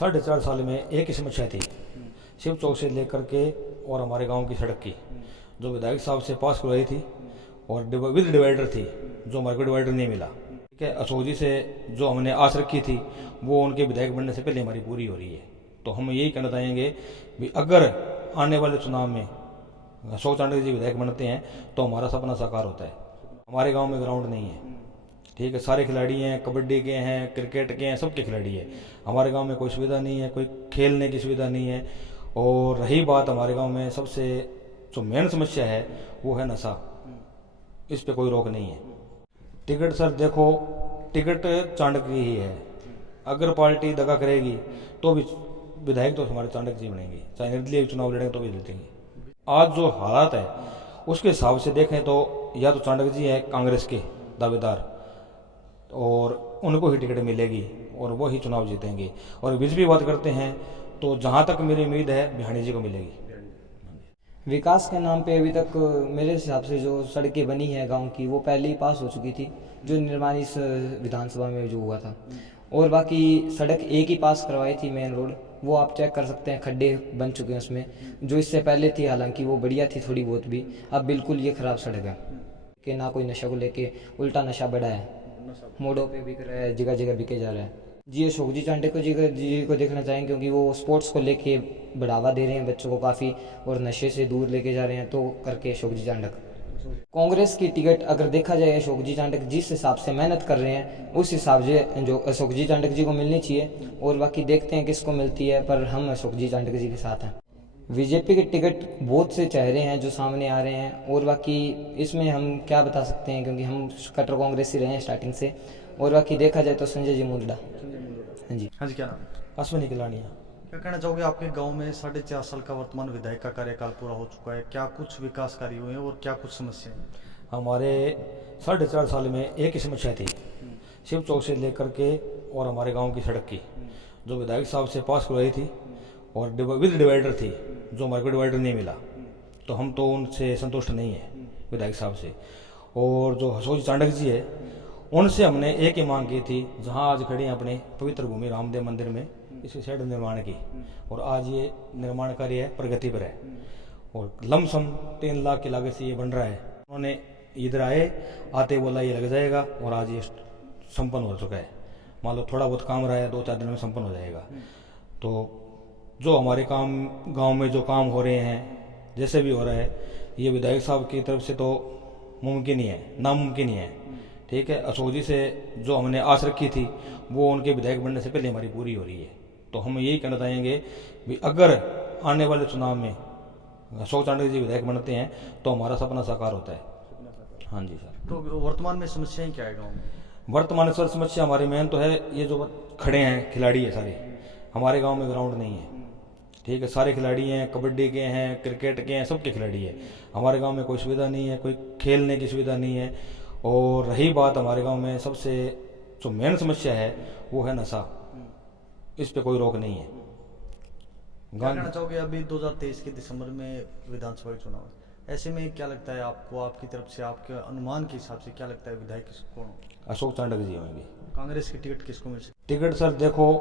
4.5 साल में एक ही समस्या थी, शिव चौक से लेकर के और हमारे गांव की सड़क की, जो विधायक साहब से पास करवाई थी, और विद डिवाइडर थी, जो हमारे को डिवाइडर नहीं मिला। ठीक है, अशोक जी से जो हमने आस रखी थी वो उनके विधायक बनने से पहले हमारी पूरी हो रही है। तो हम यही कहना चाहेंगे भी अगर आने वाले चुनाव में अशोक चांडक जी विधायक बनते हैं तो हमारा सपना साकार होता है। हमारे गांव में ग्राउंड नहीं है, ठीक है, सारे खिलाड़ी हैं, कबड्डी के हैं, क्रिकेट के हैं, सबके खिलाड़ी हैं। हमारे गांव में कोई सुविधा नहीं है, कोई खेलने की सुविधा नहीं है। और रही बात हमारे गांव में सबसे जो मेन समस्या है वो है नशा, इस पे कोई रोक नहीं है। टिकट सर देखो, टिकट चाणक्य की ही है। अगर पार्टी दगा करेगी तो भी विधायक तो हमारे चाणक्य जी बनेंगे, चाहे निर्दलीय चुनाव लड़ेंगे तो भी जीतेंगे। आज जो हालात है उसके हिसाब से देखें तो या तो चाणक्य जी हैं कांग्रेस के दावेदार, और उनको ही टिकट मिलेगी और वो ही चुनाव जीतेंगे। और बीजेपी बात करते हैं तो जहाँ तक मेरी उम्मीद है बिहानी जी को मिलेगी। विकास के नाम पे अभी तक मेरे हिसाब से जो सड़कें बनी है गांव की वो पहले ही पास हो चुकी थी, जो निर्माण इस विधानसभा में जो हुआ था। और बाकी सड़क एक ही पास करवाई थी, मेन रोड, वो आप चेक कर सकते हैं, खड्डे बन चुके हैं उसमें। जो इससे पहले थी हालांकि वो बढ़िया थी थोड़ी बहुत भी, अब बिल्कुल ये ख़राब सड़क है कि ना कोई नशा को लेके, उल्टा नशा बढ़ा है, मोड़ों पे बिक रहा है, जगह जगह बिके जा रहा है। जी अशोक जी चांडक जी को देखना चाहेंगे क्योंकि वो स्पोर्ट्स को लेके बढ़ावा दे रहे हैं बच्चों को काफ़ी, और नशे से दूर लेके जा रहे हैं, तो करके अशोक जी चांडक। कांग्रेस की टिकट अगर देखा जाए, अशोक जी चांडक जिस हिसाब से मेहनत कर रहे हैं उस हिसाब से जो अशोक जी चांडक जी को मिलनी चाहिए, और बाकी देखते हैं किसको मिलती है, पर हम अशोक जी चांडक जी के साथ हैं। बीजेपी के टिकट बहुत से चेहरे हैं जो सामने आ रहे हैं, और बाकी इसमें हम क्या बता सकते हैं क्योंकि हम कट्टर कांग्रेस ही रहे हैं स्टार्टिंग से। और बाकी देखा जाए तो संजय जी मुंडा। हाँ जी। हाँ जी, क्या नाम है? अश्विनी किलानिया। क्या कहना चाहोगे, आपके गांव में 4.5 साल का वर्तमान विधायक का कार्यकाल पूरा हो चुका है, क्या कुछ विकास कार्य हुए हैं और क्या कुछ समस्याएं हैं? हमारे 4.5 साल में एक ही समस्या थी, शिव चौक से लेकर के और हमारे गांव की सड़क की, जो विधायक साहब से पास करवाई थी, और विद डिवाइडर थी, जो हमारे को डिवाइडर नहीं मिला। तो हम तो उनसे संतुष्ट नहीं है विधायक साहब से। और जो अशोक चांडक जी है उनसे हमने एक ही मांग की थी, जहां आज खड़े हैं अपने पवित्र भूमि रामदेव मंदिर में, इसकी शेड निर्माण की, और आज ये निर्माण कार्य है प्रगति पर है, और लमसम 3 लाख की लागत से ये बन रहा है। उन्होंने इधर आते बोला ये लग जाएगा, और आज ये संपन्न हो चुका है। मान लो थोड़ा बहुत काम रहा है, 2-4 दिन में संपन्न हो जाएगा। तो जो हमारे काम गांव में जो काम हो रहे हैं, जैसे भी हो रहा है, ये विधायक साहब की तरफ से तो मुमकिन ही है, नामुमकिन ही है। ठीक है, अशोक जी से जो हमने आस रखी थी वो उनके विधायक बनने से पहले हमारी पूरी हो रही है। तो हम यही कहना चाहेंगे भी अगर आने वाले चुनाव में अशोक चांडक जी विधायक बनते हैं तो हमारा सपना साकार होता है। हाँ जी सर। तो वर्तमान में समस्याएं क्या है गाँव में? वर्तमान सर समस्या हमारे मेन तो है ये जो खड़े हैं खिलाड़ी है सारे, हमारे गांव में ग्राउंड नहीं है। ठीक है, सारे खिलाड़ी हैं, कबड्डी के हैं, क्रिकेट के हैं, सबके खिलाड़ी हैं। हमारे गांव में कोई सुविधा नहीं है, कोई खेलने की सुविधा नहीं है। और रही बात हमारे गांव में सबसे जो मेन समस्या है वो है नशा, इस पे कोई रोक नहीं है। क्या कहना चाहोगे, अभी 2023 के दिसंबर में विधानसभा चुनाव है, ऐसे में क्या लगता है आपको, आपकी तरफ से, आपके अनुमान के हिसाब से क्या लगता है विधायक कौन होगा? अशोक चांडक जी होंगे। कांग्रेस की टिकट किसको मिल सकती टिकट सर देखो,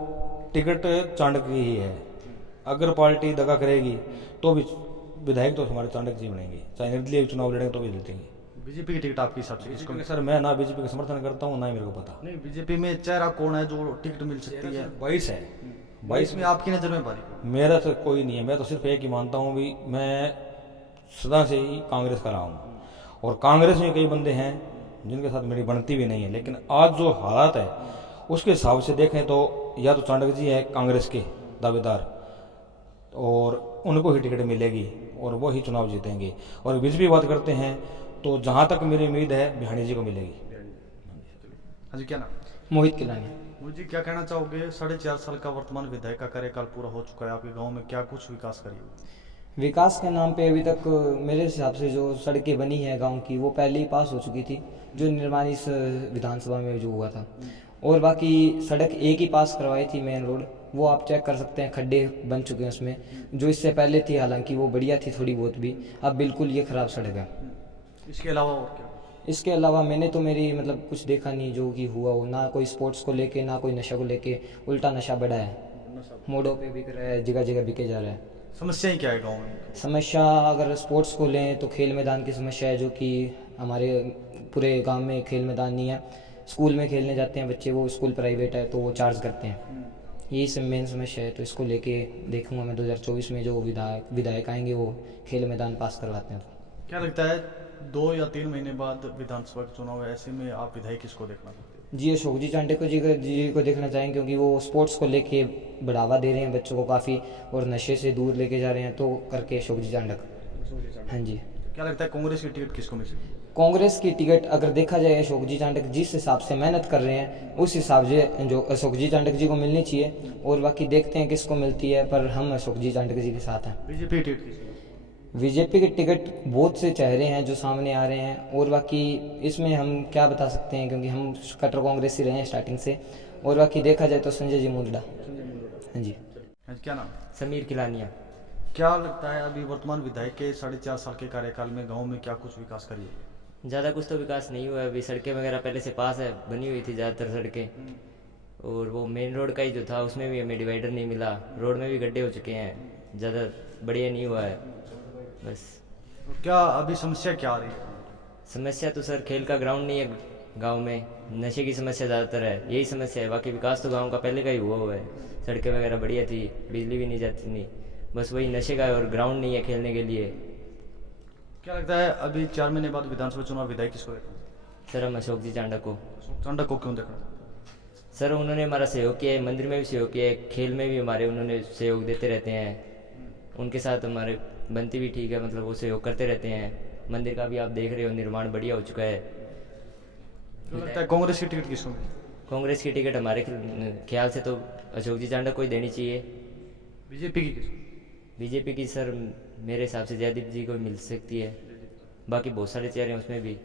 टिकट चाणक्य की ही है। अगर पार्टी दगा करेगी तो भी विधायक तो हमारे चाणक्य जी बनेंगे, चाहे निर्दलीय चुनाव लड़ेंगे तो भी जीतेंगे। है? बीजेपी की टिकट आपके हिसाब से किसको मिल? सर मैं ना बीजेपी का समर्थन करता हूँ, ना ही मेरे को पता। नहीं, बीजेपी में चेहरा कौन है जो टिकट मिल सकती है? 22 है, 22 में आपकी नज़र में बारी कौन? मेरा तो कोई नहीं है। मैं तो सिर्फ एक ही मानता हूँ भी मैं सदा से ही कांग्रेस का रहा हूँ, और कांग्रेस में कई बंदे हैं जिनके साथ मेरी बनती भी नहीं है, लेकिन आज जो हालात है उसके हिसाब से देखें तो या तो चाणक्य जी हैं कांग्रेस के दावेदार, और उनको ही टिकट मिलेगी और वो ही चुनाव जीतेंगे। और बीजेपी बात करते हैं तो जहाँ तक मेरी उम्मीद है बिहानी जी को मिलेगी। हाँ जी, क्या नाम? मोहित किलानी। मुझे क्या कहना चाहोगे, 4.5 साल का वर्तमान विधायक का कार्यकाल पूरा हो चुका है, आपके गांव में क्या कुछ विकास कार्य हुए? विकास के नाम पे अभी तक मेरे हिसाब से जो सड़कें बनी है गांव की वो पहले ही पास हो चुकी थी, जो निर्माण इस विधानसभा में जो हुआ था। और बाकी सड़क एक ही पास करवाई थी, मेन रोड, वो आप चेक कर सकते हैं, खड्डे बन चुके हैं उसमें। जो इससे पहले थी हालांकि वो बढ़िया थी थोड़ी बहुत भी, अब बिल्कुल ये ख़राब सड़क है। इसके अलावा और क्या? इसके अलावा मैंने तो मेरी मतलब कुछ देखा नहीं जो कि हुआ हो, ना कोई स्पोर्ट्स को लेके, ना कोई नशा को लेके, उल्टा नशा बढ़ा है। मोड़ों पे बिक रहा है, जगह जगह बिके जा रहा है। समस्याएं क्या है गाँव में? समस्या अगर स्पोर्ट्स को लें तो खेल मैदान की समस्या है, जो कि हमारे पूरे गांव में खेल मैदान नहीं है। स्कूल में खेलने जाते हैं बच्चे, वो स्कूल प्राइवेट है तो वो चार्ज करते हैं। यही सब मेन समस्या है। तो इसको लेके देखूंगा मैं 2024 में जो विधायक आएंगे वो खेल मैदान पास करवाते हैं। क्या लगता है 2 या 3 महीने बाद विधानसभा के चुनाव है, ऐसे में आप विधायक किसको देखना चाहते हैं? जी अशोक जी चांडक जी को देखना चाहेंगे, क्योंकि वो स्पोर्ट्स को लेके बढ़ावा दे रहे हैं बच्चों को काफ़ी, और नशे से दूर लेके जा रहे हैं, तो करके अशोक जी चांडक। हाँ जी। क्या लगता है कांग्रेस की टिकट किसको मिल सकती है? कांग्रेस की टिकट अगर देखा जाए, अशोक जी चांडक जिस हिसाब से मेहनत कर रहे हैं उस हिसाब से जो अशोक जी चांडक जी को मिलनी चाहिए, और बाकी देखते हैं किसको मिलती है, पर हम अशोक जी चांडक जी के साथ हैं। बीजेपी टिकट किसको? बीजेपी की टिकट बहुत से चेहरे हैं जो सामने आ रहे हैं, और बाकी इसमें हम क्या बता सकते हैं, क्योंकि हम कट्टर कांग्रेस ही रहे हैं स्टार्टिंग से। और बाकी देखा जाए तो संजय जी मुंडा। हाँ जी। हाँ जी, क्या नाम? समीर किलानिया। क्या लगता है अभी वर्तमान विधायक के 4.5 साल के कार्यकाल में गांव में क्या कुछ विकास करिए? ज़्यादा कुछ तो विकास नहीं हुआ है। अभी सड़कें वगैरह पहले से पास है, बनी हुई थी ज़्यादातर सड़कें, और वो मेन रोड का ही जो था उसमें भी हमें डिवाइडर नहीं मिला। रोड में भी गड्ढे हो चुके हैं, ज़्यादा बढ़िया नहीं हुआ है बस। तो क्या अभी समस्या क्या आ रही है? समस्या तो सर खेल का ग्राउंड नहीं है गांव में, नशे की समस्या ज़्यादातर है, यही समस्या है। बाकी विकास तो गांव का पहले का ही हुआ है, सड़कें वगैरह बढ़िया थी, बिजली भी नहीं जाती थी, बस वही नशे का है, और ग्राउंड नहीं है खेलने के लिए। क्या लगता है अभी 4 महीने बाद विधानसभा चुनाव विधायक किसको देखना? सर हम अशोक जी चांडक को। चांडक को क्यों देखना? सर उन्होंने हमारा सहयोग किया है, मंदिर में भी सहयोग किया है, खेल में भी हमारे उन्होंने सहयोग देते रहते हैं। उनके साथ हमारे बनती भी ठीक है, मतलब वो सहयोग करते रहते हैं। मंदिर का भी आप देख रहे हो निर्माण बढ़िया हो चुका है। क्यों लगता है कांग्रेस की टिकट किसको? कांग्रेस की टिकट हमारे ख्याल से तो अशोक जी चांडक को ही देनी चाहिए। बीजेपी की किसको? बीजेपी की सर मेरे हिसाब से जयदीप जी को मिल सकती है, बाकी बहुत सारे चेहरे हैं उसमें भी।